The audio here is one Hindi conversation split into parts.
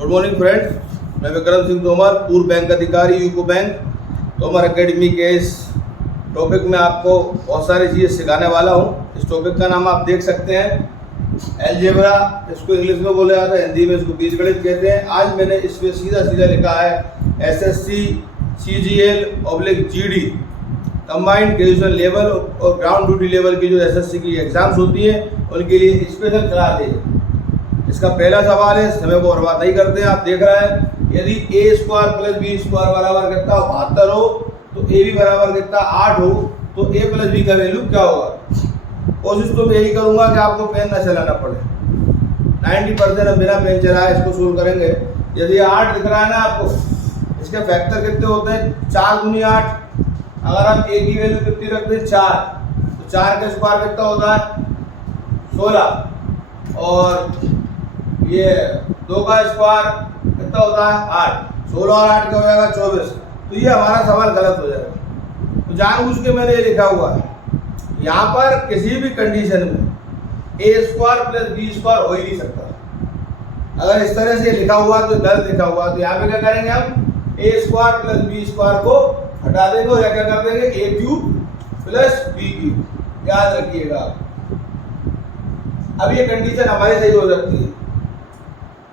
गुड मॉर्निंग फ्रेंड्स, मैं विक्रम सिंह तोमर, पूर्व बैंक अधिकारी यूको बैंक तोमर एकेडमी के इस टॉपिक में आपको बहुत सारी चीज़ें सिखाने वाला हूँ। इस टॉपिक का नाम आप देख सकते हैं एलजेब्रा, इसको इंग्लिश में बोला जाता है, हिंदी में इसको बीजगणित कहते हैं। आज मैंने इसमें सीधा सीधा लिखा है SSC CGL/GD combined graduation level और ग्राउंड ड्यूटी लेवल की जो एसएससी की एग्जाम्स होती हैं उनके लिए स्पेशल क्लास है। इसका पहला सवाल है, समय को बर्बाद नहीं करते हैं। आप देख रहे हैं यदि a² + b² बराबर कितना 72 हो तो ab बराबर कितना 8 हो तो a + b का वैल्यू क्या होगा। कोशिश तो मैं यही करूंगा कि आपको पेन ना चलाना पड़े। 90% हम बिना पेन चलाए इसको सोल्व करेंगे। यदि 8 दिख रहा है ना आपको, इसके फैक्टर कितने होते हैं 4 × 8। अगर हम a की वैल्यू कितनी रखते हैं 4 तो 4 का स्क्वायर कितना होता है 16 और ये 2 का स्क्वायर कितना होता है 8। 16 और 8 का हो जाएगा 24। तो ये हमारा सवाल गलत हो जाएगा। तो जानबूझ के मैंने ये लिखा हुआ है, यहाँ पर किसी भी कंडीशन में a² + b² हो ही नहीं सकता। अगर इस तरह से लिखा हुआ तो गलत लिखा हुआ, तो यहाँ पे क्या करेंगे हम a² + b² को हटा देंगे और क्या कर देंगे a³ + b³। याद रखिएगा। अब ये कंडीशन हमारी सही हो सकती है।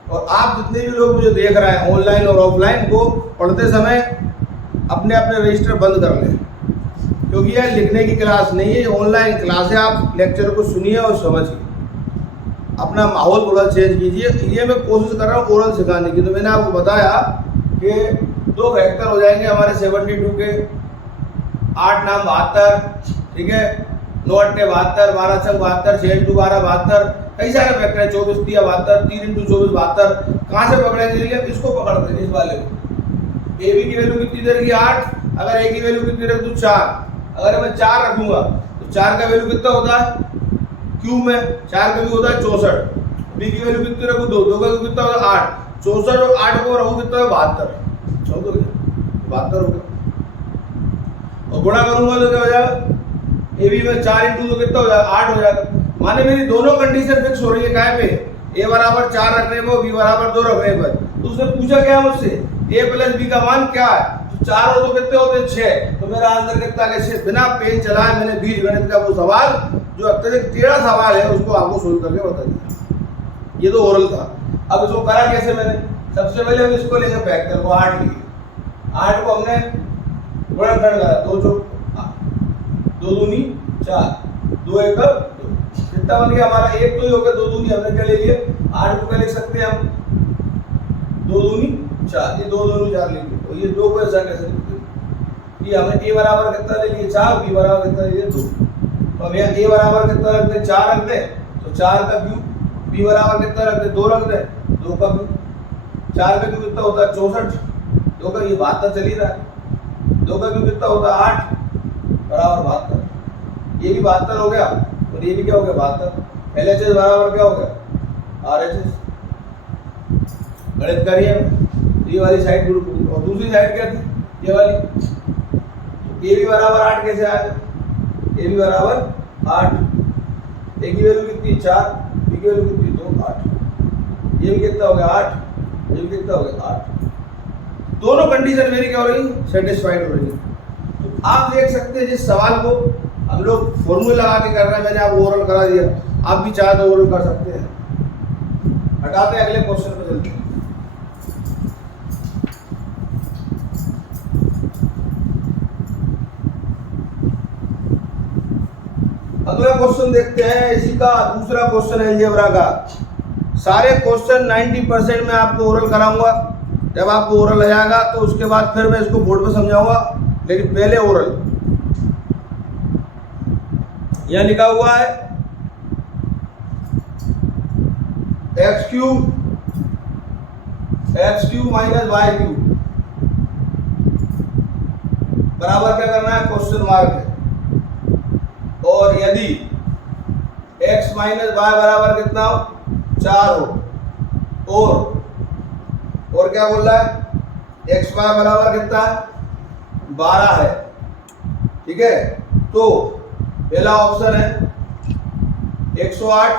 और आप जितने भी लोग मुझे देख रहे हैं ऑनलाइन और ऑफलाइन, को पढ़ते समय अपने अपने रजिस्टर बंद कर लें, क्योंकि यह लिखने की क्लास नहीं है, ये ऑनलाइन क्लास है। आप लेक्चर को सुनिए और समझिए, अपना माहौल थोड़ा चेंज कीजिए। ये मैं कोशिश कर रहा हूँ ओरल सिखाने की। तो मैंने आपको बताया कि 2 फैक्टर हो जाएंगे हमारे 72 के, 8 नाम 72, ठीक है, 9 8 72, 12 6 72, 6 × 12 72, कई सारे फैक्टर है। 24 3 72, 3 × 24 72। कहाँ से पकड़ेंगे लिए, इसको पकड़ते हैं, इस वाले को। ए बी की वैल्यू कितनी दे रखी 8, अगर ए की वैल्यू कितनी रख दूँ 4, अगर मैं 4 रखूंगा तो 4 का वैल्यू कितना होता है क्यूब में, 4 का वैल्यू होता है 64। बी की वैल्यू कितनी रखूँ 2, 2 का वैल्यू कितना होता है 8। 64 और 8 को रखूँ कितना है 72। 72 हो गया। और गुणा करूंगा तो क्या हो जाएगा, ए बी में 4 × 2 तो कितना हो जाएगा 8 हो जाएगा। माने मेरी दोनों कंडीशन फिक्स हो रही है काय पे, a बराबर 4 रखने पर, b बराबर 2 रखने पर। तो उसने पूछा क्या मुझसे a + b का मान क्या है, तो 4 हो तो कितने होते हैं 6। तो मेरा आंसर कितना है 6। बिना पेन चलाए मैंने बीजगणित का वो सवाल जो अत्यधिक टेढ़ा सवाल है उसको आपको सोल्व करके बता दिया। ये तो ओरल था। अब इसको करा कैसे मैंने, सबसे पहले हम इसको लेंगे फैक्टर को 8 लिए। 8 को हमने गुणनखंड करा, 2 दूनी 4, 2 1 2, कितना बन गया हमारा 1 तो ही हो गया, 2 दूनी हमने क्या ले लिए 8 को क्या लिख सकते हैं हम 2 दूनी 4, ये 2 दूनी 4 ले लिए। और ये 2 को ऐसा कैसे लिखते हैं, ये हमने a बराबर कितना ले लिए 4, b बराबर कितना ले लिए 2। तो अब यहाँ a बराबर कितना रखते हैं 4 रख दें तो 4 का क्यूब, b बराबर कितना रखते हैं 2 रख दें 2 का क्यूब, 4 का क्यूब कितना होता है 64, 2 का ये 72 चल ही रहा है, 2 का क्यूब कितना होता है 8 बराबर 72। ये भी 72 हो गया और ये भी क्या हो गया 72। LHS बराबर क्या हो गया RHS। गणित करिए, ये वाली साइड और दूसरी साइड क्या थी ये वाली। ए बी बराबर 8 कैसे आया, ए बी बराबर 8, ए की वैल्यू कितनी 4, बी की वैल्यू कितनी 2 8, ये भी कितना हो गया 8, ये भी कितना हो गया 8। दोनों कंडीशन मेरी क्या हो रही सेटिस्फाइड हो रही है। तो आप देख सकते हैं जिस सवाल को हम लोग फॉर्मूला लगा के कर रहे हैं, मैंने आपको ओरल करा दिया, आप भी चाहे तो ओरल कर सकते हैं। हटाते हैं अगले क्वेश्चन पे चलते हैं। अगला क्वेश्चन देखते हैं, इसी का दूसरा क्वेश्चन है अलजेब्रा का। सारे क्वेश्चन 90% में आपको ओरल कराऊंगा। जब आपको ओरल आ जाएगा तो उसके बाद फिर मैं इसको बोर्ड पे समझाऊंगा, लेकिन पहले ओरल। यह लिखा हुआ है x³ - y³ बराबर क्या करना है क्वेश्चन मार्क है। और यदि x - y बराबर कितना हो 4 हो, और क्या बोल रहा है xy बराबर कितना है 12 है, ठीक है। तो पहला ऑप्शन है 108,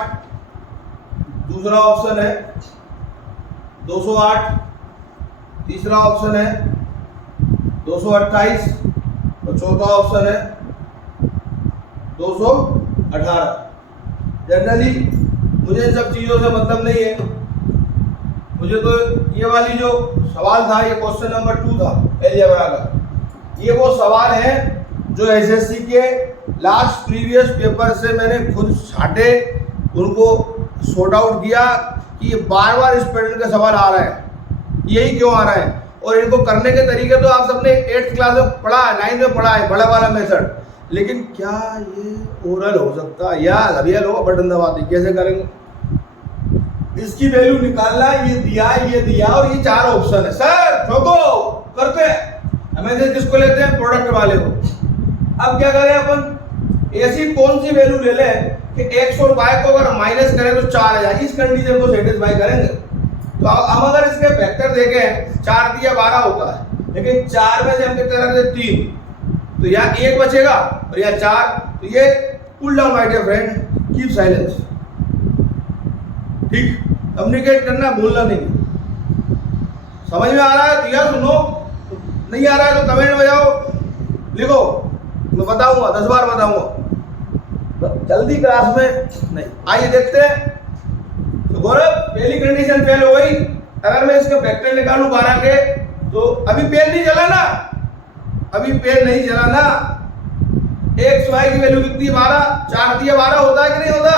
दूसरा ऑप्शन है 208, तीसरा ऑप्शन है 228 और चौथा ऑप्शन है 218। जनरली मुझे इन सब चीज़ों से मतलब नहीं है, मुझे तो ये वाली जो सवाल था, ये क्वेश्चन नंबर 2 था अलजेब्रा का। ये वो सवाल है जो एसएससी के लास्ट प्रीवियस पेपर से मैंने खुद छाटे, उनको सॉर्ट आउट किया कि ये बार बार इस पैटर्न का सवाल आ रहा है, यही क्यों आ रहा है, और इनको करने के तरीके तो आप सबने 8th क्लास में पढ़ा है, 9th में पढ़ा है, बड़ा वाला मेथड। लेकिन क्या ये ओरल हो सकता है? यार अभी लोग बटन दबा दी, कैसे करेंगे? इसकी वैल्यू निकालना, ये दिया और ये 4 ऑप्शन है। सर ठोको करते हैं, हमें से किसको लेते हैं? प्रोडक्ट वाले को। अब क्या करें अपन? ऐसी कौन सी वैल्यू ले लें कि x और y को अगर माइनस करें तो 4 आ जाए, इस कंडीशन को सेटिस्फाई करेंगे। तो हम अगर इसके वेक्टर देखें, 4 दिया 12 होता है, लेकिन 4 में से हम कितने रख दे? 3, तो यहाँ 1 बचेगा और यहाँ 4, तो ये pull down my dear friend, keep silence. ठीक, कम्युनिकेट करना भूलना नहीं। समझ में आ रहा है तो या सुनो, नहीं आ रहा है तो कमेंट में जाओ लिखो, मैं बताऊंगा, 10 बार बताऊंगा, जल्दी क्लास में नहीं। आइए देखते हैं। तो गौरव पहली कंडीशन फेल हो गई। अगर मैं इसके वेक्टर निकालूं 12 के, तो अभी पेन नहीं चला ना, अभी पेन नहीं चला ना। एक्स वाई की वैल्यू कितनी है? 12, 4 दिया 12 होता है कि नहीं होता?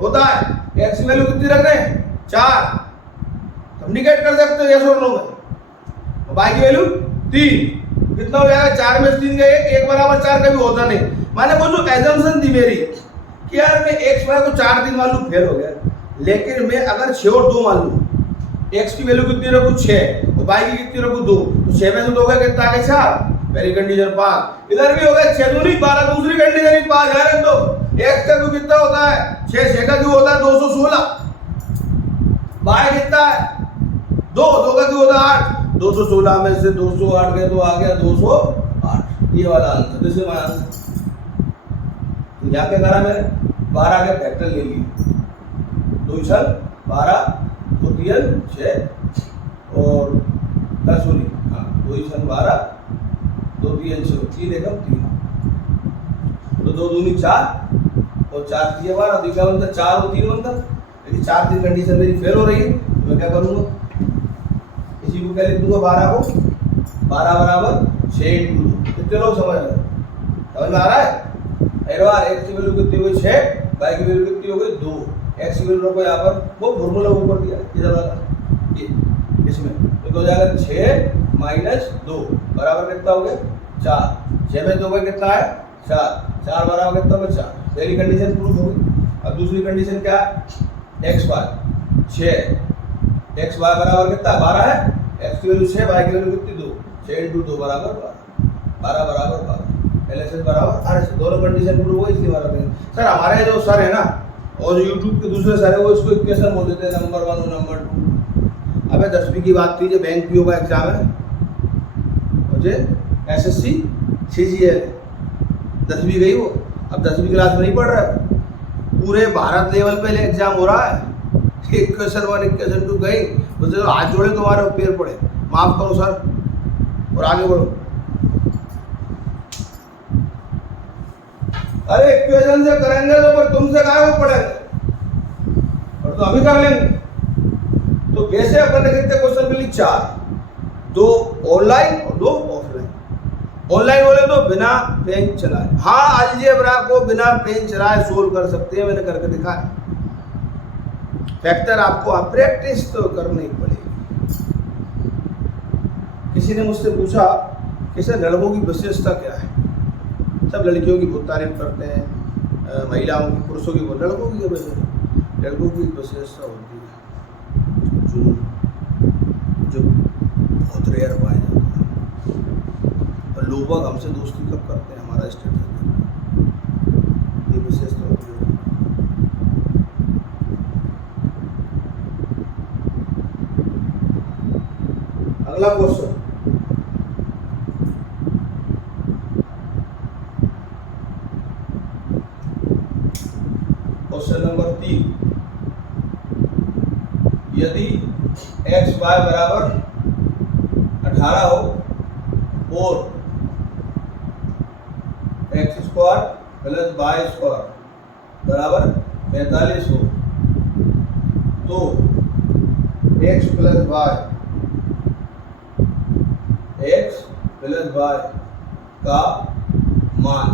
होता है। एक्स की वैल्यू कितनी रख रहे हैं? 4। कम्युनिकेट कर सकते हो यस और नो में। वाई की वैल्यू 3, कितना हो जाएगा? 4 में 3 गए, 1 बराबर 4 कभी होता नहीं। माने वो जो एजम्पशन थी मेरी कि यार मैं एक्स वाई को 4 दिन मान लूं, फेल हो गया। लेकिन मैं अगर 6 और 2 मान लूं, एक्स की वैल्यू कितनी रखूं? 6, और वाई की कितनी रखूं? 2, तो 6 में से 2 का कितना आ गया? 4। पहली कंडीशन पास। इधर भी हो गया 6 दूनी 12, दूसरी कंडीशन भी पास है। तो एक्स का क्यों कितना होता है? 6 का क्यों होता है? 216। वाई कितना है? 2 का क्यों होता है? 8। 216 में से 208 गए तो आ गया 208। ये वाला answer, this is my answer. यहाँ क्या करा मैंने? 12 के फैक्टर ले लिए, 2 छल 12, 2 तियल 6 और 10 सॉरी, हाँ 2 छल 12, 2 तियल 6, 3 एकम 3, तो 2 दूनी 4 और 4 तिया 12, तो क्या बनता? 4 और 3 बनता। लेकिन 4 3 कंडीशन मेरी फेल हो रही है, तो मैं क्या करूँगा? इसी को क्या लिख दूंगा? 12 को 12 बराबर 6 × 2। कितने लोग समझ रहे हैं? समझ में आ रहा है? एक्स की वैल्यू कितनी हो गई? 6, वाई की वैल्यू कितनी हो गई? 2। एक्स की वैल्यू को यहाँ पर वो फॉर्मूला ऊपर दिया इधर वाला, ये इसमें तो हो जाएगा 6 - 2 बराबर कितना हो गया? 4। 6 में 2 का कितना है? 4 बराबर कितना हो गया? 4। पहली कंडीशन प्रूफ हो गई। अब दूसरी कंडीशन क्या? एक्स वाई 6, एक्स वाई बराबर कितना? 12 है। एक्स की वैल्यू 6, वाई की वैल्यू कितनी? 2, 6 × 2 बराबर 12, 12 बराबर 12, LHS बराबर RHS। दोनों कंडीशन प्रूव हो गई। इसके बारे में सर हमारे जो सर है ना, और यूट्यूब के दूसरे सर है, वो इसको इक्वेशन बोल देते हैं, नंबर 1 और नंबर 2। अबे 10वीं की बात कीजिए, बैंक पीओ का एग्जाम है, मुझे SSC CGL 10वीं गई वो। अब 10वीं क्लास में नहीं पढ़ रहा है, पूरे भारत लेवल पे एग्जाम हो रहा है। इक्वेशन 1 इक्वेशन 2 गई, मुझे हाथ जोड़े तुम्हारे पैर पड़े, माफ करो सर और आगे बढ़ो। अरे इक्वेशन से करेंगे तो पर तुमसे काहे को पढ़ेंगे, और तो अभी कर लेंगे। तो कैसे अपन ने कितने क्वेश्चन के लिए? 4, 2 ऑनलाइन और 2 ऑफलाइन। ऑनलाइन बोले तो बिना पेन चलाए, हाँ अलजेब्रा को बिना पेन चलाए सोल्व कर सकते हैं, मैंने करके दिखाया। फैक्टर आपको प्रैक्टिस तो करनी पड़ेगी। किसी ने मुझसे पूछा कि सर लड़कों की विशेषता क्या है? सब लड़कियों की बहुत तारीफ करते हैं, महिलाओं की, पुरुषों की, लड़कों की वजह, लड़कों की विशेषता होती है जो बहुत रेयर पाया जाता है। और लोग हमसे दोस्ती कब करते हैं? हमारा स्टेटस, ये विशेषता होती है। अगला क्वेश्चन, क्वेश्चन नंबर 3। यदि एक्स वाई बराबर 18 हो और x square plus y square बराबर 45 हो तो एक्स प्लस वाई का मान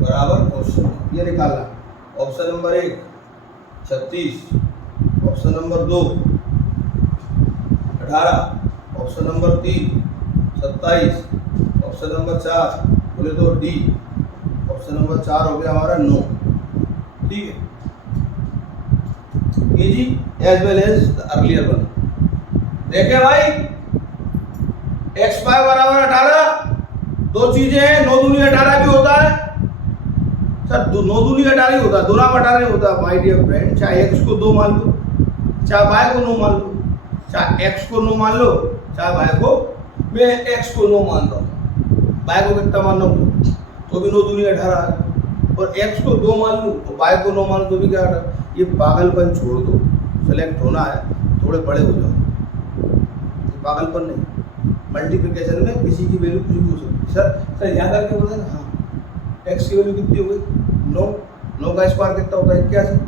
बराबर क्वेश्चन ये निकालना। Option number 1 36, option number 2 18, option number 3 27, option number 4 बोले तो डी, ऑप्शन नंबर 4 हो गया हमारा 9। ठीक है, easy as well as the earlier one. देखे भाई एक्स वाई बराबर 18, दो चीजें हैं, 9 दूनी 18 भी होता है सर, 9 दूनी 18 ही होता है, 2 नाम 18 नहीं होता माय डियर फ्रेंड। चाहे एक्स को 2 मान लो, चाहे वाई को 9 मान लो, चाहे एक्स को 9 मान लो, चाहे वाई को, मैं एक्स को 9 मान रहा हूँ, वाई को कितना मान रहा हूँ तो भी 9 दूनी 18 है, और एक्स को 2 मान लूँ और वाई को 9 मान लो तो भी क्या 18। ये पागलपन छोड़ दो, सेलेक्ट होना है थोड़े बड़े हो जाओ, पागलपन नहीं। मल्टीप्लिकेशन में किसी की वैल्यू कुछ भी हो सकती है। सर याद करके बोलते हैं हाँ, एक्स की वैल्यू कितनी हो गई 9, 9 का स्क्वायर कितना होता है 81,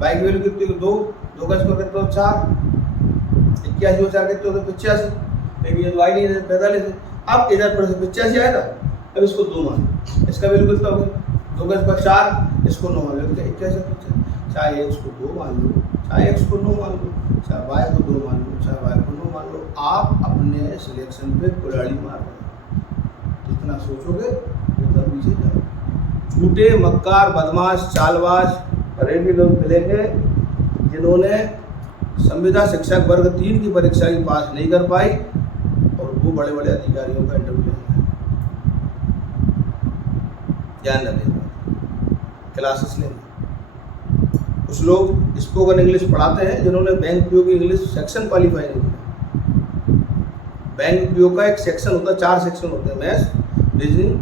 वाई की वैल्यू कितनी हो 2, 2 का स्क्वायर कितना होता है 4, 81 और 4 कितने होते हैं 85, लेकिन ये तो वाई नहीं है 45 है। अब इधर पर से 85 आया था, अब इसको 2 मान, इसका वैल्यू कितना हो गया 2 का स्क्वायर 4, इसको 9 मान लो 81, चाहे एक्स को 2 मान लो, चाहे एक्स को 9 मान लो, चाहे वाई को 2 मान लो, चाहे वाई को 9 मान लो, आप अपने सिलेक्शन पे कुल्हाड़ी मार रहे हो। जितना सोचोगे उतना पीछे जाओ। झूठे मक्कार बदमाश चालबाज अरे भी लोग मिलेंगे जिन्होंने संविदा शिक्षक वर्ग 3 की परीक्षा की पास नहीं कर पाई और वो बड़े बड़े अधिकारियों का इंटरव्यू लेंगे। ध्यान रखिएगा, क्लासेस लेंगे। कुछ लोग स्पोकन इंग्लिश पढ़ाते हैं जिन्होंने बैंक पीओ की इंग्लिश सेक्शन क्वालिफाई नहीं किया। बैंक पीओ का एक सेक्शन होता है, 4 सेक्शन होते हैं, मैथ्स, रीजनिंग,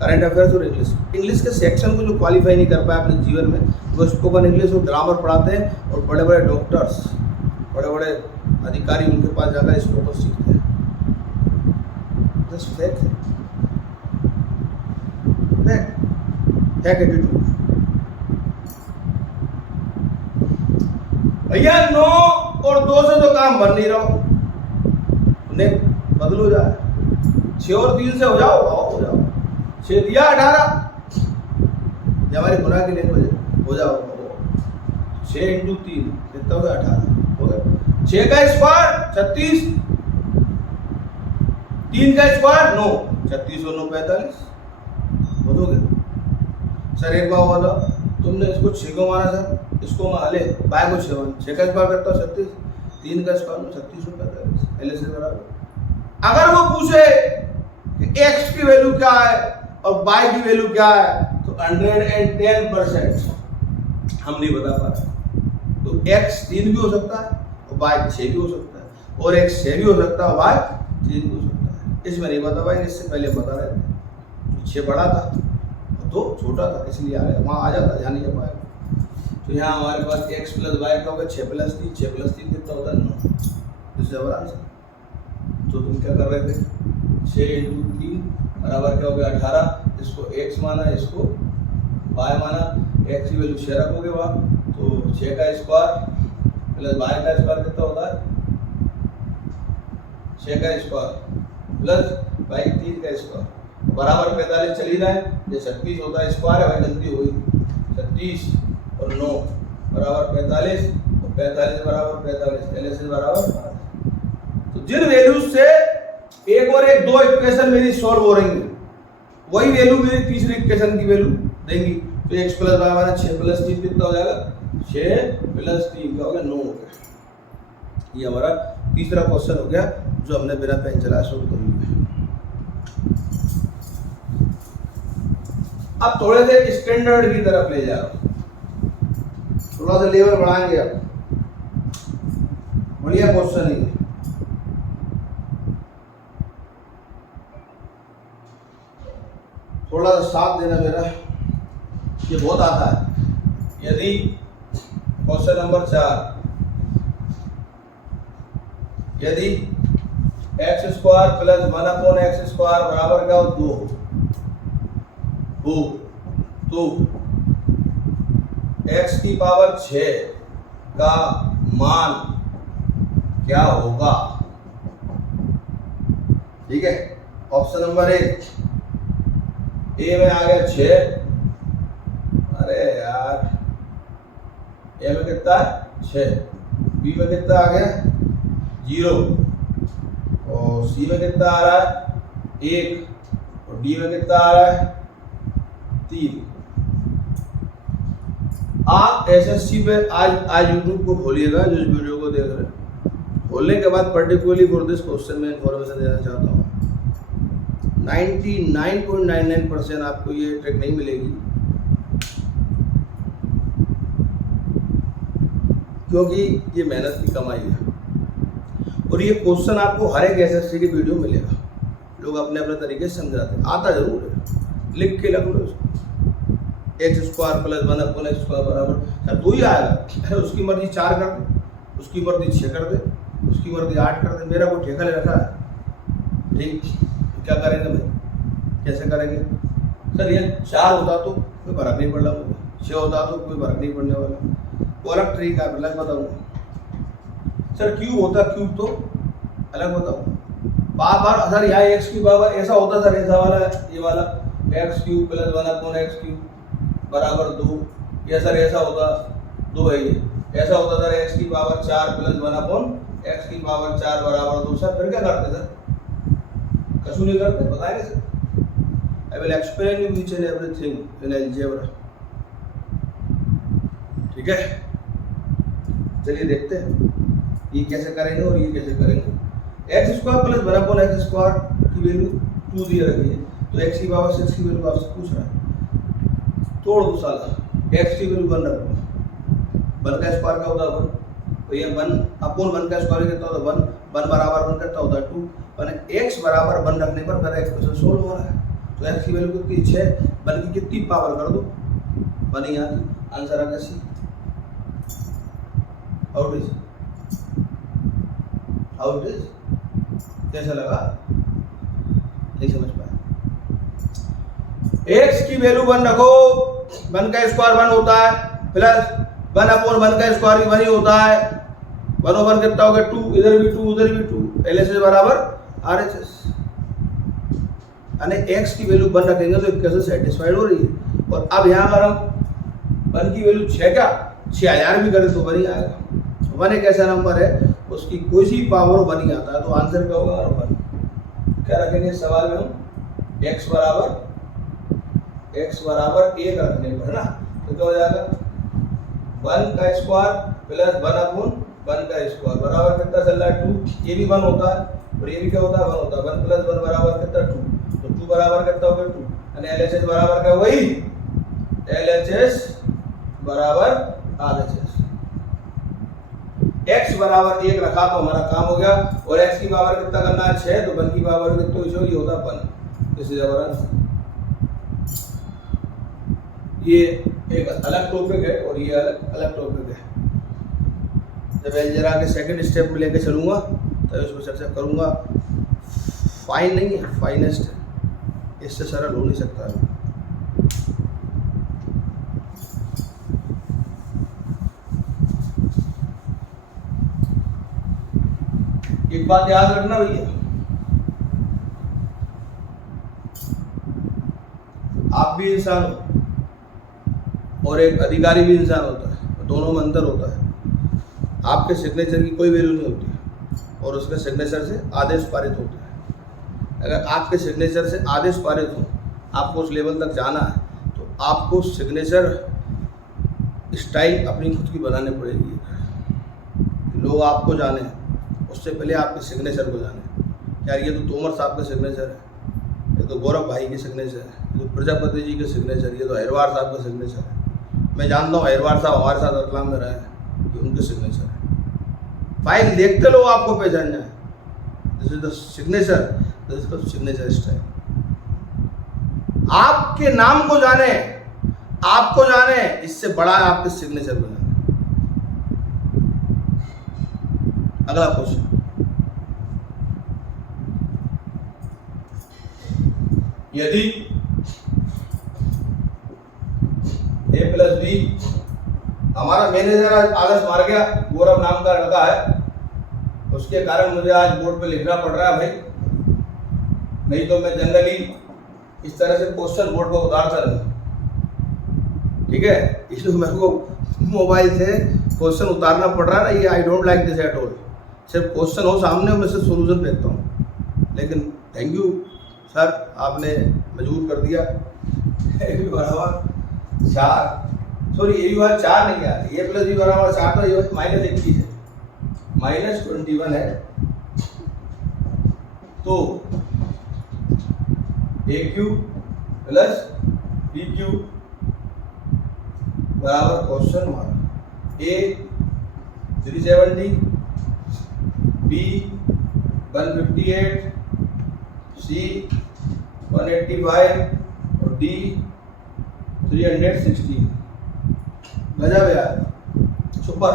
करंट अफेयर्स और इंग्लिश। इंग्लिश के सेक्शन को जो क्वालिफाई नहीं कर पाए अपने जीवन में, वो स्पोकन इंग्लिश और ग्रामर पढ़ाते हैं और बड़े बड़े डॉक्टर्स, बड़े बड़े अधिकारी उनके पास जाकर स्पोकन सीखते हैं। जस्ट फैक्ट है, फैक्ट एटीट्यूड। भैया 9 और 2 से तो काम बन नहीं रहा, उन्हें बदलो जाए, 6 और 3 से हो जाओ, हो जाओ, 6 दिया 18, ये हमारी गुनाह की लैंग्वेज है, हो जाओ 6 × 3 कितना हो गया 18 हो गया। 6 का स्क्वायर 36, 3 का स्क्वायर 9, 36 और 9 45 हो तो गया। सर एक बार हुआ था, तुमने इसको 6 को माना सर, इसको माले बाय को 6 मान, 6 का स्क्वायर करता है 36, 3 का स्क्वायर 36 और 45 एल से बराबर। अगर वो पूछे कि x की वैल्यू क्या है और y की वैल्यू क्या है तो 110% हम नहीं बता पा रहे। तो x 3 भी हो सकता है और y 6 भी हो सकता है, और x 6 भी हो सकता है y 3 भी हो सकता है। इसमें नहीं बता पाएंगे, इससे पहले बता रहे थे 6 बड़ा था तो छोटा था इसलिए आ गया, वहाँ आ जाता ध्यान नहीं पाएगा। तो यहाँ हमारे पास x प्लस वाई का होगा 6 + 3, 6 + 3 कितना होता है 9, इससे बड़ा आंसर। तो तुम क्या कर रहे थे 6 × 3 बराबर क्या हो गया 18, इसको x माना, इसको y माना, x की वैल्यू 6 रखोगे वहाँ, तो 6 का स्क्वायर प्लस y का स्क्वायर कितना होता है 6 का स्क्वायर प्लस y 3 का स्क्वायर बराबर 45 चल ही रहा है, ये 36 होता है स्क्वायर है, गलती हुई 36 और 9 बराबर 45 और 45 बराबर 45 पहले से बराबर। तो जिन वैल्यूज से एक और एक 2 इक्वेशन मेरी सॉल्व हो रही है, वही वैल्यू मेरी तीसरी इक्वेशन की वैल्यू देंगी। तो x + y = 6 + 3 कितना हो जाएगा 6 + 3 क्या हो गया 9 हो गया। ये हमारा तीसरा क्वेश्चन हो गया जो हमने बिना पेन चलाए सॉल्व कर लिया। अब थोड़े से स्टैंडर्ड की तरफ ले जा रहा हूं, थोड़ा सा लेवल बढ़ाएंगे। अब बढ़िया क्वेश्चन है, थोड़ा सा साथ देना मेरा, ये बहुत आता है। यदि क्वेश्चन नंबर 4 यदि x square plus 1/x square बराबर क्या हो 2 हो तो x की पावर 6 का मान क्या होगा? ठीक है, ऑप्शन नंबर 1 ए में आ गया 6, अरे यार ए में कितना है 6, बी में कितना आ गया 0 और सी में कितना आ रहा है 1 और डी में कितना आ रहा है 3। आप एसएससी पे आज यूट्यूब को खोलिएगा, जो इस वीडियो को देख रहे हैं, खोलने के बाद पर्टिकुलरली फॉर दिस क्वेश्चन में इंफॉर्मेशन देना चाहता हूँ। 99.99% आपको ये ट्रिक नहीं मिलेगी, क्योंकि ये मेहनत की कमाई है और ये क्वेश्चन आपको हर एक एसएससी की वीडियो मिलेगा। लोग अपने अपने तरीके से समझाते हैं, आता जरूर है, लिख के रख लो इसको। X square plus 1/x square बराबर सर 2 ही आएगा, उसकी मर्जी 4 कर दे, उसकी मर्जी 6 कर दे, उसकी मर्जी 8 कर दे, मेरा कोई ठेका ले रखा है। ठीक, क्या करेंगे भाई, कैसे करेंगे? सर ये 4 होता तो कोई फर्क नहीं पड़ना मुझे, 6 होता तो कोई फर्क नहीं पड़ने वाला, वो अलग ट्रिक है, अलग बताऊंगा। सर क्यूब होता, क्यूब तो अलग बताऊंगा। बार बार सर यहाँ एक्स की पावर ऐसा होता सर, ऐसा वाला ये वाला x cube plus 1/x cube बराबर 2, या सर ऐसा होता 2 है, ये ऐसा होता सर एक्स की पावर 4 प्लस 1/x की पावर 4 बराबर 2। सर फिर क्या करते सर? कछु नहीं करते, बताएंगे sir. I will explain you each and everything in algebra. ठीक है, चलिए देखते हैं ये कैसे करेंगे और ये कैसे करेंगे। X square plus 1/x square की वैल्यू 2 दिए रखी है, तो एक्स की पावर 6 की वैल्यू आपसे पूछ रहा है, तोड़ दो साला। एक्स की वैल्यू 1 रखो, 1 का स्क्वायर क्या होता है 1, तो ये 1/1 का स्क्वायर कितना होता है 1, 1 बराबर 1 कितना होता है 2, मैंने x बराबर 1 रखने पर मेरा एक्सप्रेशन सोल्व हो रहा है। तो x की वैल्यू कितनी 6, 1 की कितनी पावर कर दो 1 यहाँ की, आंसर आ गया सी। हाउ इट इज, कैसा लगा? नहीं समझ पाया। x की वैल्यू 1 रखो, 1 का स्क्वायर 1 होता है, प्लस 1/1 का स्क्वायर भी 1 ही होता है, 1/1 कितना हो गया 2, इधर भी 2 उधर भी 2, LHS बराबर RHS। यानी x की वैल्यू 1 रखेंगे तो इक्वेशन सेटिस्फाइड हो रही है। और अब यहाँ अगर हम 1 की वैल्यू 6 क्या 6000 भी करें तो 1 ही आएगा। 1 एक ऐसा नंबर है उसकी कोई सी पावर 1 ही आता है, तो आंसर क्या होगा 1। क्या रखेंगे सवाल में हम x बराबर 1 रखने पर, है ना, तो क्या हो जाएगा 1 का स्क्वायर प्लस 1/1 का स्क्वायर बराबर कितना चल रहा है 2, ये भी 1 होता है और ये भी क्या होता है 1 होता है, 1 + 1 बराबर कितना 2, तो 2 बराबर कितना हो गया 2, यानी LHS बराबर क्या वही LHS बराबर RHS। x बराबर 1 रखा तो हमारा काम हो गया, और x की पावर कितना करना है 6, तो 1 की पावर कितना होगी, ये होता है 1। इस जबरदस्त ये एक अलग टॉपिक है और ये अलग टॉपिक है। जब अलजेब्रा के सेकंड स्टेप में लेके चलूँगा तब इसमें चर्चा करूँगा। फाइन नहीं है, फाइनेस्ट है, इससे सरल हो नहीं सकता है। एक बात याद रखना भैया, आप भी इंसान हो और एक अधिकारी भी इंसान होता है, दोनों में अंतर होता है। आपके सिग्नेचर की कोई वैल्यू नहीं होती और उसके सिग्नेचर से आदेश पारित होते हैं। अगर आपके सिग्नेचर से आदेश पारित हो, आपको उस लेवल तक जाना है, तो आपको सिग्नेचर स्टाइल अपनी खुद की बनानी पड़ेगी। लोग आपको जाने, उससे पहले आपके सिग्नेचर को जाने। यार ये तो तोमर साहब का सिग्नेचर है, ये तो गौरव भाई की सिग्नेचर है, ये तो प्रजापति जी के सिग्नेचर, ये तो अहिरवार साहब का सिग्नेचर है। मैं जानता हूँ अहिरवार साहब हमारे साथ रतलाम में रहे हैं, ये उनके सिग्नेचर है। फाइल देखते लोग आपको पहचान जाए, this is the signature, this is the signature style. आपके नाम को जाने, आपको जाने, इससे बड़ा है आपके सिग्नेचर को जाने। अगला क्वेश्चन, यदि ए प्लस बी, हमारा मैनेजर आज आलस मार गया, गौरव नाम का लड़का है, उसके कारण मुझे आज बोर्ड पे लिखना पड़ रहा है भाई, नहीं तो मैं जनरली इस तरह से क्वेश्चन बोर्ड पर उतारता रहता। ठीक है, इसलिए मेरे को मोबाइल से क्वेश्चन उतारना पड़ रहा है ना, ये I don't like this at all. सिर्फ क्वेश्चन हो सामने मैं सिर्फ सोल्यूशन फेंकता हूँ, लेकिन थैंक यू सर, आपने मजबूर कर दिया। ए बी बराबर 4, सॉरी ए बी बराबर 4 नहीं यार, ए प्लस बी बराबर 4 तो ये माइनस 21 है, माइनस 21 है। तो ए क्यू प्लस बी क्यू बराबर क्वेश्चन मार्क, ए 370, बी 158, सी 185 और डी 316। गजब यार, सुपर।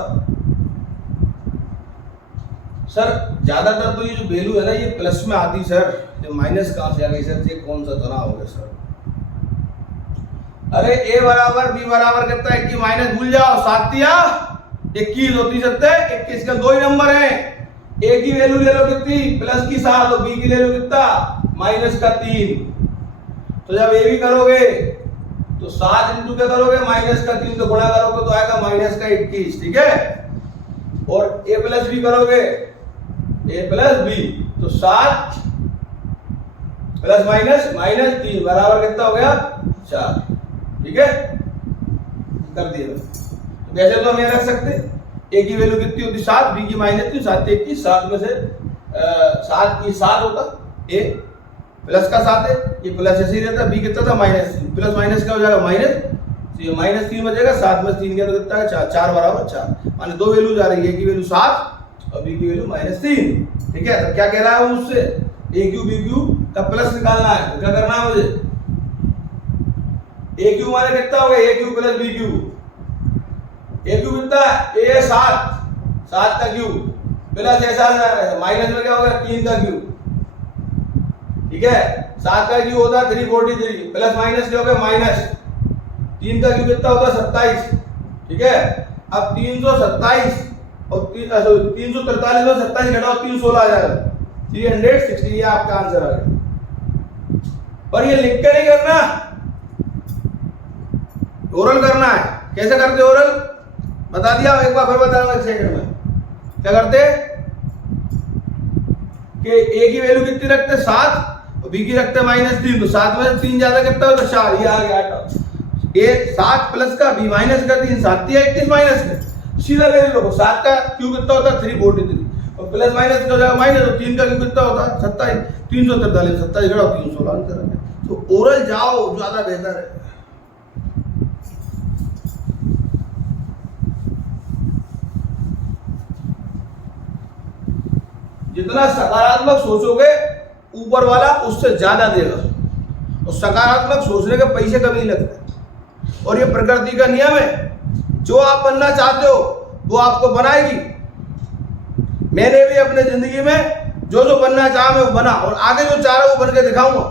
सर ज्यादातर तो ये जो वैल्यू है ना ये प्लस में आती सर, ये माइनस कहाँ से आ गई सर, ये कौन सा तना हो गया सर? अरे ए बराबर बी बराबर कितना 21 माइनस भूल जाओ, 7 या 21 होती 21 का 2 ही नंबर है। ए की वैल्यू ले लो कितनी, प्लस की 7 और बी की ले लो कितना, माइनस का 3। तो जब ए भी करोगे तो 7 इंटू क्या करोगे, माइनस का 3 तो गुणा करोगे तो आएगा माइनस का 21। ठीक है, और ए प्लस बी करोगे, ए प्लस बी तो 7 प्लस माइनस माइनस 3 बराबर कितना हो गया 4। ठीक है, कर दिया। तो कैसे तो हम ये रख सकते, ए की वैल्यू कितनी होती 7, बी की माइनस 3, 7 21, 7 में से 7 की 7 होता, ए प्लस का 7 है, ये प्लस ऐसे ही रहता, बी कितना था माइनस 3, प्लस माइनस क्या हो जाएगा माइनस, तो ये माइनस 3 बचेगा, 7 में 3 गया तो कितना है 4, 4 बराबर 4, माने 2 वैल्यू जा रही है, ए की वैल्यू 7 और बी की वैल्यू -3। ठीक है, तो क्या कह रहा है वो मुझसे, ए क्यू बी क्यू का प्लस निकालना है, तो क्या करना है मुझे, ए क्यू माने कितना हो गया, ए क्यू प्लस बी क्यू, ए क्यू कितना ए 7 का क्यू प्लस ऐसा माइनस में क्या होगा 3 का क्यू। ठीक है, 7 का क्यू होता है 343 प्लस माइनस क्या हो गया माइनस 3 का क्यू कितना होता है 27। ठीक है, अब 327 और 343 में 27 घटाओ 316 आ जाएगा 360, ये आपका आंसर आ गया। पर ये लिख के नहीं करना, ओरल करना है। कैसे करते ओरल बता दिया, एक बार फिर बता रहा हूं 1 सेकंड में। क्या करते कि ए की वैल्यू कितनी रखते 7 और बी की रखते -3, तो 7 में से 3 ज्यादा कितना होता 4, ये आ गया। ए 7 प्लस का बी माइनस का 3, 7 या 21 माइनस का सीधा ले लो, 7 का क्यू कितना होता 343 और प्लस माइनस का हो जाएगा माइनस, तो 3 का क्यू कितना होता 27, 343 27 घटाओ 316 आंसर है। तो ओरल जाओ ज्यादा बेहतर है। जितना सकारात्मक सोचोगे ऊपर वाला उससे ज्यादा देगा, और सकारात्मक सोचने के पैसे कभी नहीं लगते, और ये प्रकृति का नियम है, जो आप बनना चाहते हो वो आपको बनाएगी। मैंने भी अपने जिंदगी में जो जो बनना चाहा मैं वो बना, और आगे जो चाह रहा हूं वो बन के दिखाऊंगा।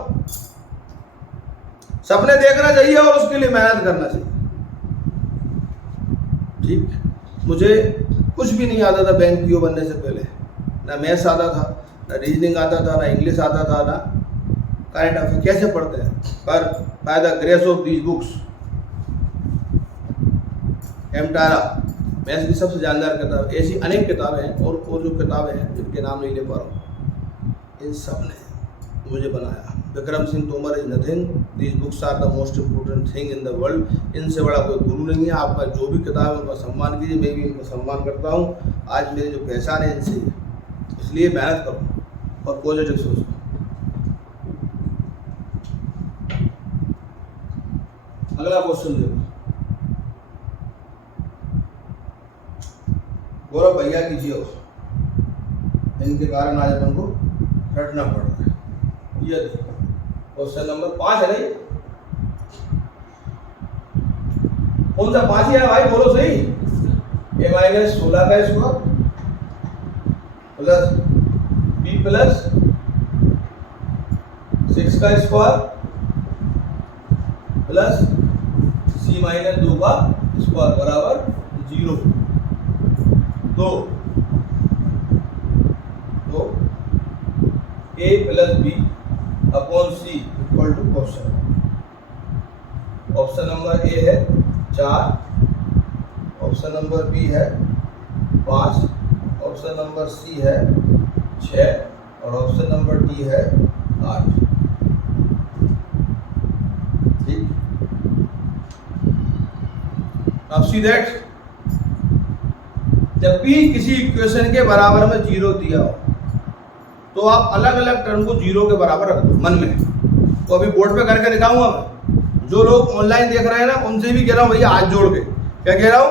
सपने देखना चाहिए और उसके लिए मेहनत करना चाहिए। ठीक, मुझे कुछ भी नहीं आता था बैंक पीओ बनने से पहले, ना मैथ्स आता था, ना रीजनिंग आता था, ना इंग्लिश आता था, ना करंट अफेयर कैसे पढ़ते हैं, पर by the grace of these books एमटारा मैथ्स की सबसे जानदार किताब, ऐसी अनेक किताबें हैं और जो किताबें हैं जिनके नाम नहीं ले पा रहा हूँ, इन सब ने मुझे बनाया। Vikram Singh Tomar is nothing, these books are the most important thing in the world. इनसे बड़ा कोई गुरु नहीं है। आपका जो भी किताब है उनका सम्मान कीजिए, मैं भी इनका सम्मान करता हूँ। आज मेरी जो पहचान है इनसे, इसलिए मेहनत करो और पॉजिटिव सोचो। अगला क्वेश्चन देखो, गौरव भैया कीजिए, इनके कारण आज अपन को रटना पड़ रहा है। ये क्वेश्चन नंबर 5 है नहीं, कौन सा 5 ही है भाई, बोलो सही। a माइनस 16 का स्क्वायर प्लस b प्लस 6 का स्क्वायर प्लस सी माइनस 2 का स्क्वायर बराबर 0। तो A plus B upon C equal to question. Option number A है 4, ऑप्शन नंबर बी है 5, ऑप्शन नंबर सी है 6 और ऑप्शन नंबर डी है 8। ठीक, अब सी दैट जब भी किसी इक्वेशन के बराबर में 0 दिया हो तो आप अलग अलग टर्म को 0 के बराबर रख दो मन में। तो अभी बोर्ड पे करके दिखाऊंगा मैं। जो लोग ऑनलाइन देख रहे हैं ना, उनसे भी कह रहा हूँ भैया हाथ जोड़ के क्या कह रहा हूँ,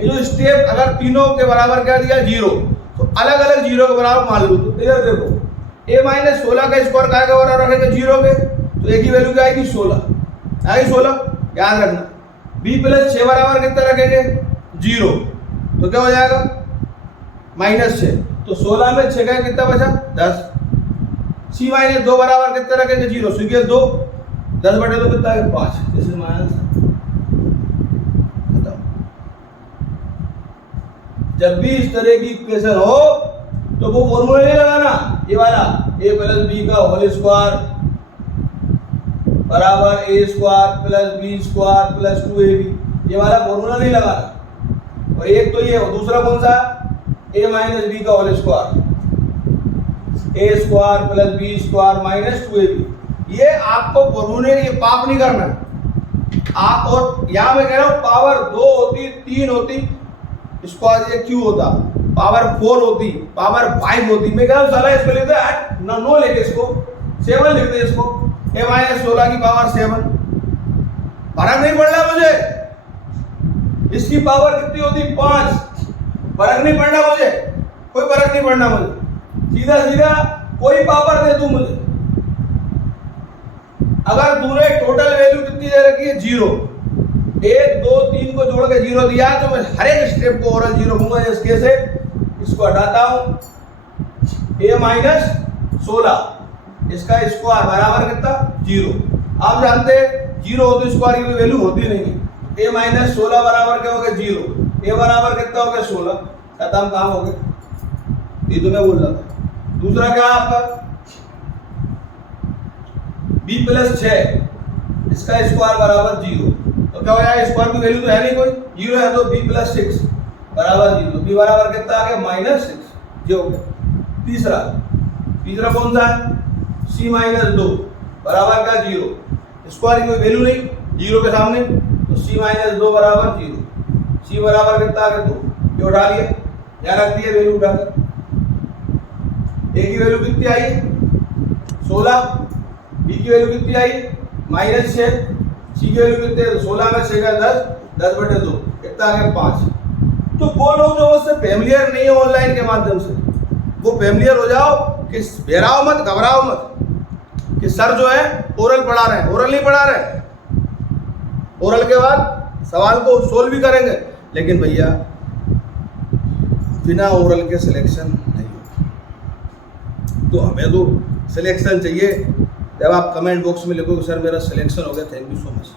ये जो स्टेप अगर तीनों के बराबर क्या दिया 0 तो अलग अलग 0 के बराबर मान लो। तो इधर देखो a माइनस 16 का स्क्वायर काय के बराबर रखेंगे 0 के, तो एक ही वैल्यू क्या आएगी 16 आएगी 16, याद रखना। b प्लस 6 बराबर कितना रखेंगे 0, तो क्या हो जाएगा -6, तो 16 में 6 का कितना बचा 10। c माइनस 2 बराबर कितना रखेंगे 0, सीखे 2, 10 बटे 2 कितना है 5। This is my answer. जब भी इस तरह की इक्वेशन हो तो वो फॉर्मूला नहीं लगाना, ये वाला a प्लस बी का होल स्क्वायर बराबर a square plus b square plus 2ab, ये वाला फॉर्मूला नहीं लगाना। और एक तो ये, और दूसरा कौन सा a माइनस बी का whole square a square plus b square minus 2ab। ये आपको फॉर्मूले ये पाप नहीं करना आप। और यहां मैं कह रहा हूं पावर 2 होती, 3 होती, स्क्वायर ये क्यों होता, पावर 4 होती, पावर 5 होती। मैं कह रहा हूं साला इसको लिख दे ना, नो लेके इसको 7 लिख दे इसको, a माइनस 16 की पावर 7। फर्क नहीं पड़ रहा मुझे, इसकी पावर कितनी होती 5, फर्क नहीं पड़ना मुझे, कोई फर्क नहीं पड़ना मुझे, सीधा सीधा कोई पावर दे तू मुझे। अगर तूने टोटल वैल्यू कितनी दे रखी है 0, 1 2 3 को जोड़ के 0 दिया तो मैं हर एक स्टेप को ओरल 0 दूंगा। इसके से इसको हटाता हूं a माइनस 16 इसका स्क्वायर बराबर कितना 0। आप जानते हैं 0 हो तो स्क्वायर की वैल्यू होती नहीं है। a माइनस 16 बराबर क्या हो गया 0, a बराबर कितना हो गया 16, खत्म काम हो गया। ये तो मैं बोल रहा था। दूसरा क्या है आपका b प्लस 6 इसका स्क्वायर बराबर 0, तो क्या हो जाएगा स्क्वायर की वैल्यू तो है नहीं कोई, 0 है तो b प्लस 6 बराबर 0, b बराबर कितना आ गया -6 जो हो गया। तीसरा कौन सा है c माइनस 2 बराबर क्या 0, स्क्वायर की कोई वैल्यू नहीं 0 के सामने, तो c माइनस 2 बराबर 0, c बराबर कितना आ गया 2, ये उठा लिया, यहाँ रख दिया वैल्यू उठाकर। a की वैल्यू कितनी आई 16, b की वैल्यू कितनी आई -6, c की वैल्यू कितनी है 16 में 6 का 10, 10 बटे 2 कितना आ गया 5। तो वो लोग जो उससे फैमिलियर नहीं है ऑनलाइन के माध्यम से, वो फैमिलियर हो जाओ कि बेराओ मत, घबराओ मत कि सर जो है ओरल पढ़ा रहे हैं, ओरल नहीं पढ़ा रहे। ओरल के बाद सवाल को सोल्व भी करेंगे, लेकिन भैया बिना ओरल के सिलेक्शन नहीं होगा। तो हमें तो सिलेक्शन चाहिए। जब आप कमेंट बॉक्स में लिखोगे सर मेरा सिलेक्शन हो गया, थैंक यू सो मच,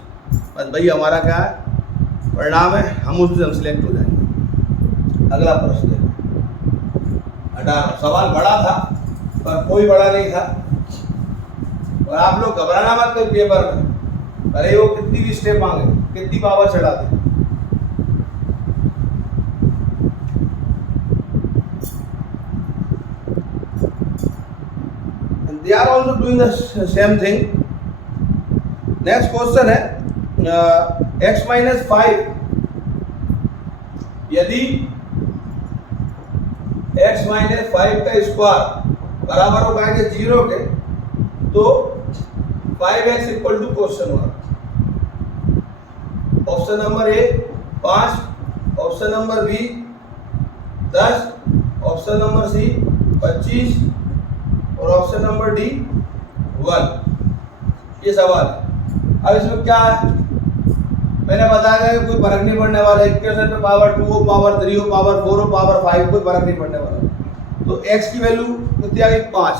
बस भाई हमारा क्या है परिणाम है, हम उस दिन सिलेक्ट हो जाएंगे। अगला प्रश्न है 18। सवाल बड़ा था पर कोई बड़ा नहीं था, और आप लोग घबराना मत कोई पेपर में, अरे वो कितनी भी स्टेप मांगे, कितनी पावर चढ़ा दे। They are also doing the same thing. Next question है x minus 5, यदि x minus 5 का स्क्वायर बराबर हो पाएंगे 0 के, तो 5x equal to question mark. Option number a 5, option number b 10, option number c 25 और ऑप्शन नंबर डी 1। ये सवाल है। अब इसमें क्या है मैंने बताया था कि कोई फर्क नहीं पड़ने वाला, इक्वेशन पे पावर 2 हो, पावर 3 हो, पावर 4 हो, पावर 5 कोई फर्क नहीं पड़ने वाला। तो x की वैल्यू कितनी आ गई 5,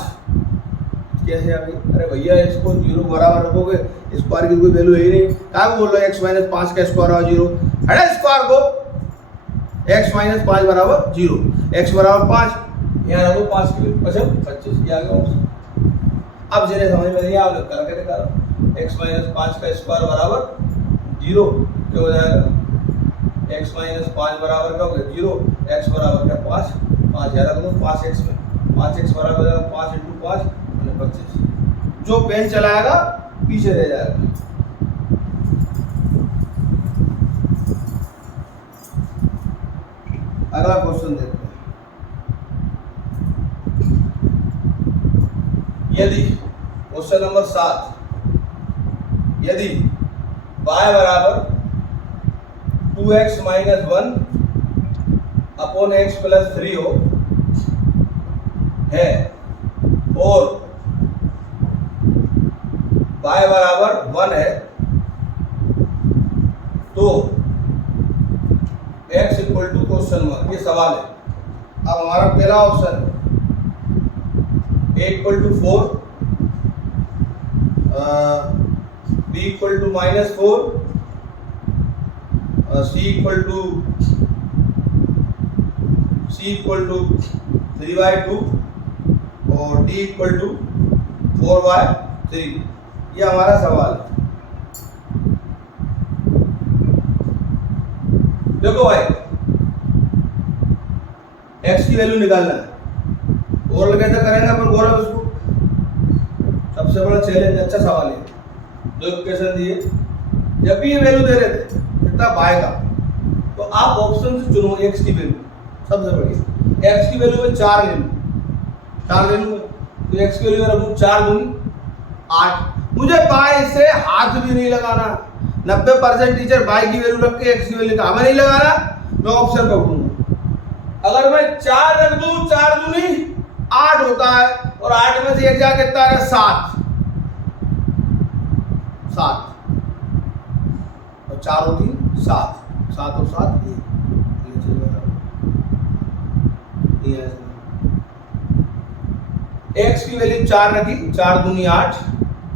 कैसे आ गई? अरे भैया इसको 0 बराबर रखोगे, स्क्वायर की कोई वैल्यू है ही नहीं। क्या बोल रहे हो x माइनस 5 का स्क्वायर और 0? हटा स्क्वायर को, x माइनस 5 बराबर 0, x बराबर 5, यहाँ रखो 5 की वैल्यू, अच्छा 25 ये आ गया ऑप्शन। अब जिन्हें समझ में नहीं आया आप लोग करके दिखा रहा हूँ। x माइनस 5 का स्क्वायर बराबर 0 क्या हो जाएगा? x माइनस 5 बराबर क्या हो गया? 0, x बराबर क्या 5, 5 यहाँ रख दो 5x में, 5x बराबर हो जाएगा 5 × 5 यानी 25। जो पेन चलाएगा पीछे रह जाएगा। अगला क्वेश्चन देखते हैं। यदि क्वेश्चन नंबर 7, यदि y बराबर 2x minus 1 upon x plus 3 हो है और y बराबर 1 है तो x equal to question mark, ये सवाल है। अब हमारा पहला option a equal to 4, b equal to -4, c equal to 3/2 और d इक्वल टू 4/3, ये हमारा सवाल है। देखो भाई x की वैल्यू निकालना है, और कैसे करेंगे अपन गौरव इसको? सबसे बड़ा चैलेंज, अच्छा सवाल है। दो इक्वेशन दिए, जब भी ये वैल्यू दे रहे थे कितना y का, तो आप ऑप्शन से चुनो x की वैल्यू, सबसे बढ़िया x की वैल्यू में 4 ले लूं, 4 ले लूं तो x की वैल्यू रखूं 4 दूनी 8। मुझे y से हाथ भी नहीं लगाना, 90% टीचर y की वैल्यू रख के x की वैल्यू का हमें नहीं लगाना, मैं ऑप्शन पकड़ूंगा। अगर मैं 4 रख दूं, 4 दूनी 8 होता है और 8 में से 1 जा कितना है? 7 और 4 होती 7, 7 और 7 x की वैल्यू 4 रखी, 4 दूनी 8,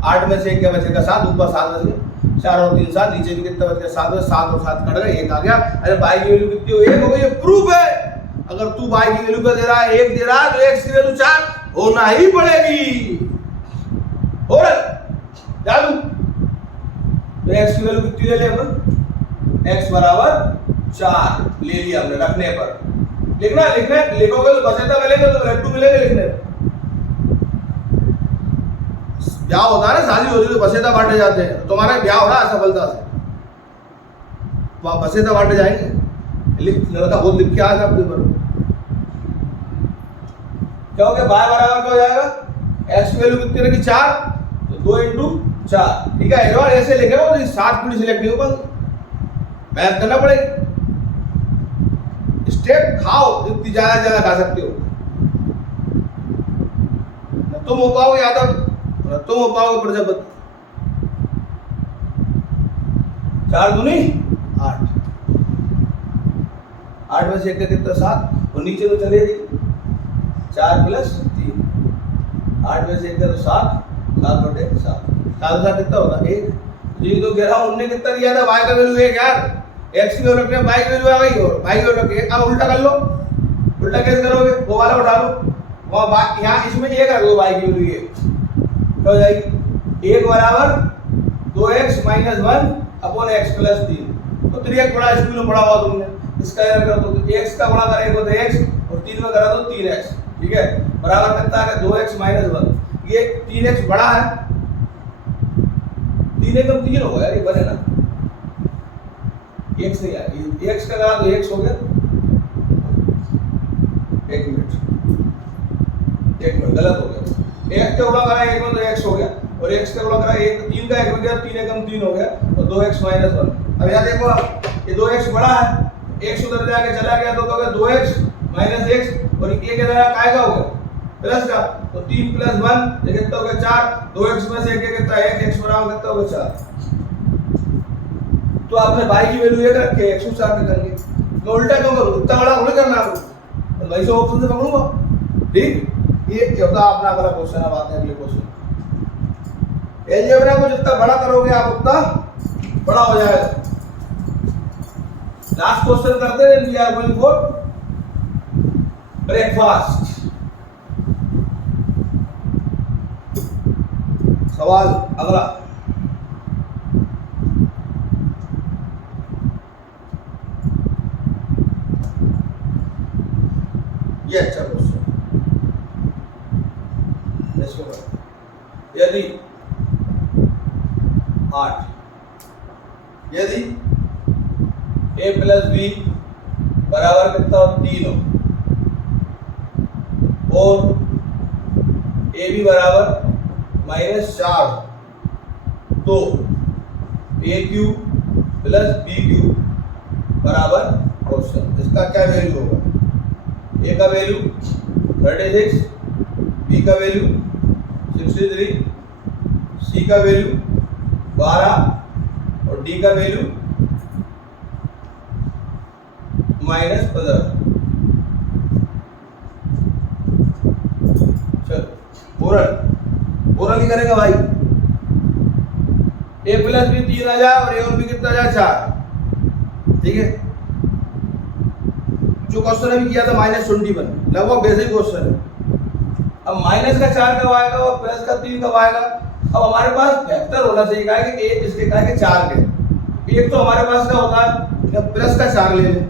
8 में से 1 क्या बचेगा? 7, ऊपर 7 बच गया, 4 और 3 7, नीचे भी कितना बच गया? 7 बच, 7 और 7 कट गए, 1 आ गया। अरे y की वैल्यू कितनी हो? 1 हो गई, ये प्रूफ है। अगर तू y की वैल्यू का दे रहा है 1 दे रहा है तो x की वैल्यू 4 होना ही पड़ेगी। हो रहा जादू? तो x की वैल्यू कितनी ले ले अपन? x बराबर 4 ले लिया हमने, रखने पर लिखना लिखोगे तो बसेता मिलेगा, तो लड्डू मिलेगा लिखने पर। ब्याह होता है ना, शादी होती है तो बसेता बांटे जाते हैं, तुम्हारा ब्याह हो रहा है सफलता से, वहां बसेता बांटे जाएंगे। लड़का बहुत लिख के आया अपने पर, क्या हो गया? y बराबर क्या हो जाएगा? x की वैल्यू कितनी रखी? 4, तो 2 × 4, ठीक है। और ऐसे लिखे हो तो 7 पूरी सिलेक्ट नहीं हो पाएंगे, मैथ करना पड़ेगा। स्टेप खाओ जितनी ज्यादा खा सकते हो, न तुम हो पाओगे यादव, न तुम हो पाओगे प्रजापति। 4 दूनी 8, 8 में से 1 कितना? 7, और नीचे तो चले जाइए 4 + 3, 8 में से 1 तो 7, 7 बटे 7, 7 7 कितना होगा? 1। जी तो कह रहा हूं हमने कितना दिया था? y का वैल्यू 1 यार, x की वैल्यू रखने y की वैल्यू आ गई और y की वैल्यू रख के अब उल्टा कर लो। उल्टा कैसे करोगे? वो वाला उठा लो, वहां यहां इसमें 1 रख दो, y की वैल्यू ये क्या हो जाएगी? 1 बराबर 2x minus 1 upon x plus 3। तो 3x बड़ा स्कूल में पढ़ा हुआ तुमने, इसका इधर कर दो, तो x का बड़ा करेंगे तो x और 3 में करा दो 3x, ठीक है। बराबर कितना है? 2x minus 1। ये 3x बड़ा है, 3 एकम 3 होगा यार, ये बने ना, x नहीं आया, x का करा तो x हो गया। 1 मिनट गलत हो गया, x का गुणा करा 1 में तो x हो गया, और x का गुणा करा 1 3 का 1 हो गया, 3 एकम 3 हो गया, और 2x माइनस 1। अब यहाँ देखो आप, ये 2x बड़ा है, x उधर जाके चला गया तो क्या होगा? 2x माइनस x, और ये कितना काय का हो गया? प्लस का, तो 3 + 1 ये कितना हो गया? 4, 2x में से 1 कितना है? x बराबर कितना हो गया? 4। तो आपने y की वैल्यू 1 रख के x को 4 निकालिए, मैं उल्टा क्यों करूं? इतना बड़ा उल्टा करना है, तो वैसे ऑप्शन से पकड़ूंगा, ठीक। ये क्या होता है अपना अगला क्वेश्चन। अब आते हैं अगले क्वेश्चन। अलजेब्रा को जितना बड़ा करोगे आप उतना बड़ा हो जाएगा। लास्ट क्वेश्चन करते हैं, we are going for breakfast. सवाल अगला, ये अच्छा क्वेश्चन, इसको यदि 8 यदि a प्लस बी बराबर कितना हो 3 हो और ए बी बराबर -4 तो ए क्यू प्लस बी क्यू बराबर क्वेश्चन, इसका क्या वैल्यू होगा? ए का वैल्यू 36, बी का वैल्यू 63, सी का वैल्यू 12 और डी का वैल्यू -15। चलो पूरा नहीं करेगा भाई। ए प्लस बी 3 आ जाए और ए और बी कितना आ जाए 4, ठीक है। जो क्वेश्चन अभी किया था -21, लगभग बेसिक क्वेश्चन है। अब माइनस का 4 कब आएगा और प्लस का 3 कब आएगा? अब हमारे पास फैक्टर होना चाहिए, कहा कि ए इसके कहा कि 4 के, एक तो हमारे पास क्या होता है प्लस का 4 ले लें,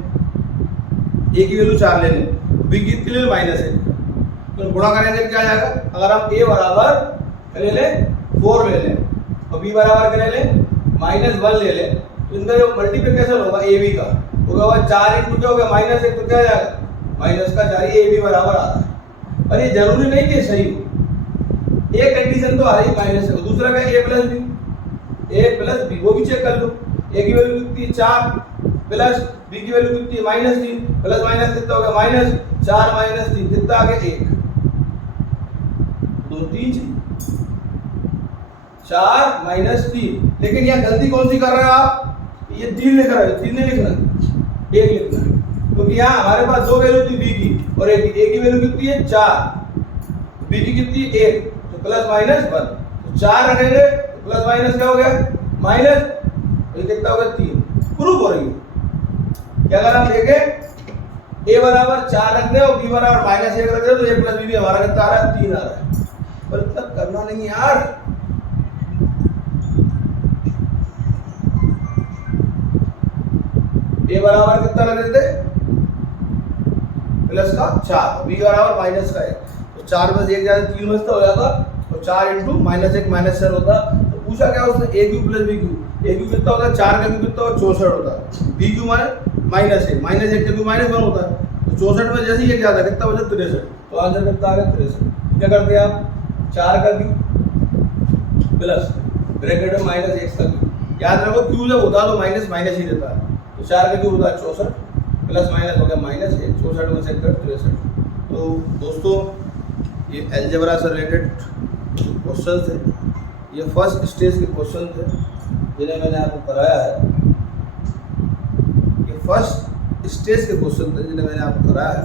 ए की वैल्यू 4 ले लें, बी की कितनी ले -1, तो गुणा करेंगे क्या जाएगा? अगर हम ए बराबर ले लें 4 ले लें और बी बराबर क्या ले लें -1 ले लें, तो इनका जो मल्टीप्लिकेशन होगा ए बी का होगा 4 इंटू क्या हो गया -1, तो क्या जाएगा माइनस का 4, ए बी बराबर आ रहा है। और ये जरूरी नहीं कि सही हो, एक कंडीशन तो आ रही है माइनस से, दूसरा क्या ए प्लस बी वो भी चेक कर लो। ए की वैल्यू कितनी है 4 प्लस बी की वैल्यू कितनी है -3, प्लस माइनस कितना हो गया -4 -3 कितना आ गया 1, 2 3 4 -3। लेकिन यहाँ गलती कौन सी कर रहे हो आप? ये 3 लिख रहे हो, 3 नहीं लिखना, 1 लिखना है, क्योंकि यहाँ हमारे पास 2 वैल्यू थी बी की और ए की वैल्यू कितनी है 4, बी की कितनी है 1, तो प्लस -1, तो 4 रखेंगे तो प्लस माइनस क्या हो गया माइनस, तो कितना हो गया 3। प्रूफ हो रही है कि अगर हम देखें ए बराबर 4 रख दे और बी बराबर -1 रख दे तो ए प्लस बी भी हमारा कितना आ रहा है 3 आ रहा है, पर इतना करना नहीं यार। ए बराबर कितना रख देते प्लस का 4, बी बराबर माइनस का 1, तो 4 में से 1 जाता 3 में से हो जाता, तो 4 इंटू -1 -4 होता। तो पूछा क्या उसने ए क्यू प्लस बी क्यू, ए क्यू कितना होता है 4 का क्यू कितना होता है 64 होता है, बी क्यू माने -1 -1 का क्यू -1 होता है, तो 64 में जैसे ही 1 जाता है कितना बचा 63, तो आंसर कितना आ गया 63। क्या करते हैं आप 4 का क्यू प्लस ब्रैकेट में -1 का क्यू, याद रखो क्यू जब होता है तो माइनस ही रहता है, तो 4 का क्यू होता है 64 प्लस माइनस हो गया -1, 64 में से 63। तो दोस्तों ये अलजेब्रा से रिलेटेड क्वेश्चन थे, ये फर्स्ट स्टेज के क्वेश्चन थे जिन्हें मैंने आपको कराया है, ये फर्स्ट स्टेज के क्वेश्चन थे जिन्हें मैंने आपको कराया है।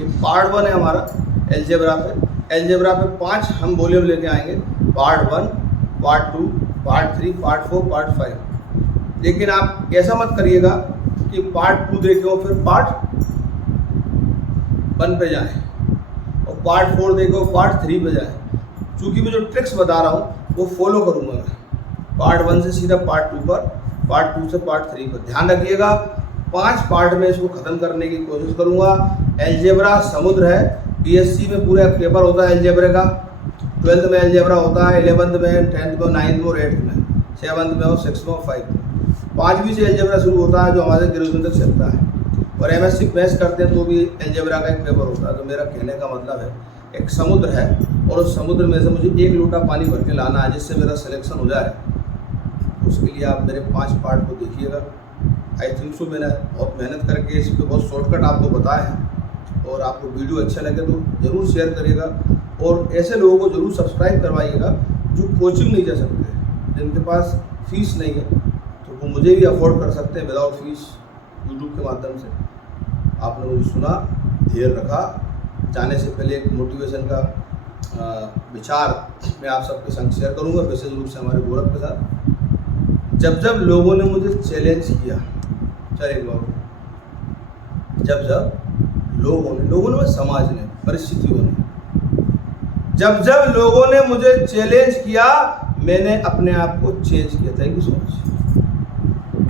ये पार्ट 1 है हमारा अलजेब्रा पे 5 हम वॉल्यूम लेके आएंगे, part 1, part 2, part 3, part 4, part 5। लेकिन आप ऐसा मत करिएगा कि पार्ट 2 देखो फिर पार्ट 1 पे जाएं और पार्ट 4 देखो पार्ट 3 पे जाएं, क्योंकि मैं जो ट्रिक्स बता रहा हूँ वो फॉलो करूँगा मैं, पार्ट 1 से सीधा पार्ट 2 पर, पार्ट 2 से पार्ट 3 पर। ध्यान रखिएगा 5 पार्ट में इसको ख़त्म करने की कोशिश करूँगा। अलजेब्रा समुद्र है, बीएससी में पूरा पेपर होता है अलजेब्रा का, 12th में अलजेब्रा होता है, 11th में, 10th में, 9th में और 8th में, 7th में और 6th में और 5th में। 5वीं से अलजेब्रा शुरू होता है जो हमारे ग्रेजुएशन तक चलता है, और एमएससी मैथ्स करते हैं तो भी अलजेब्रा का एक पेपर होता है। तो मेरा कहने का मतलब है एक समुद्र है और उस समुद्र में से मुझे 1 लोटा पानी भर के लाना है जिससे मेरा सिलेक्शन हो जाए। उसके लिए आप मेरे 5 पार्ट को देखिएगा। आई थिंक सो मैंने बहुत मेहनत करके इस पर बहुत शॉर्टकट आपको बताए हैं, और आपको वीडियो अच्छा लगे तो ज़रूर शेयर करिएगा और ऐसे लोगों को ज़रूर सब्सक्राइब करवाइएगा जो कोचिंग नहीं जा सकते, जिनके पास फीस नहीं है, तो वो मुझे भी अफोर्ड कर सकते हैं विदाउट फीस यूट्यूब के माध्यम से। आपने मुझे सुना, धैर्य रखा, जाने से पहले एक मोटिवेशन का विचार मैं आप सबके संग शेयर करूंगा, विशेष रूप से हमारे गोरख के साथ। जब जब लोगों ने मुझे चैलेंज किया, चलिए बाबू, जब जब लोगों ने समाज ने, परिस्थितियों ने, जब जब लोगों ने मुझे चैलेंज किया, मैंने अपने आप को चेंज किया था कि सोच।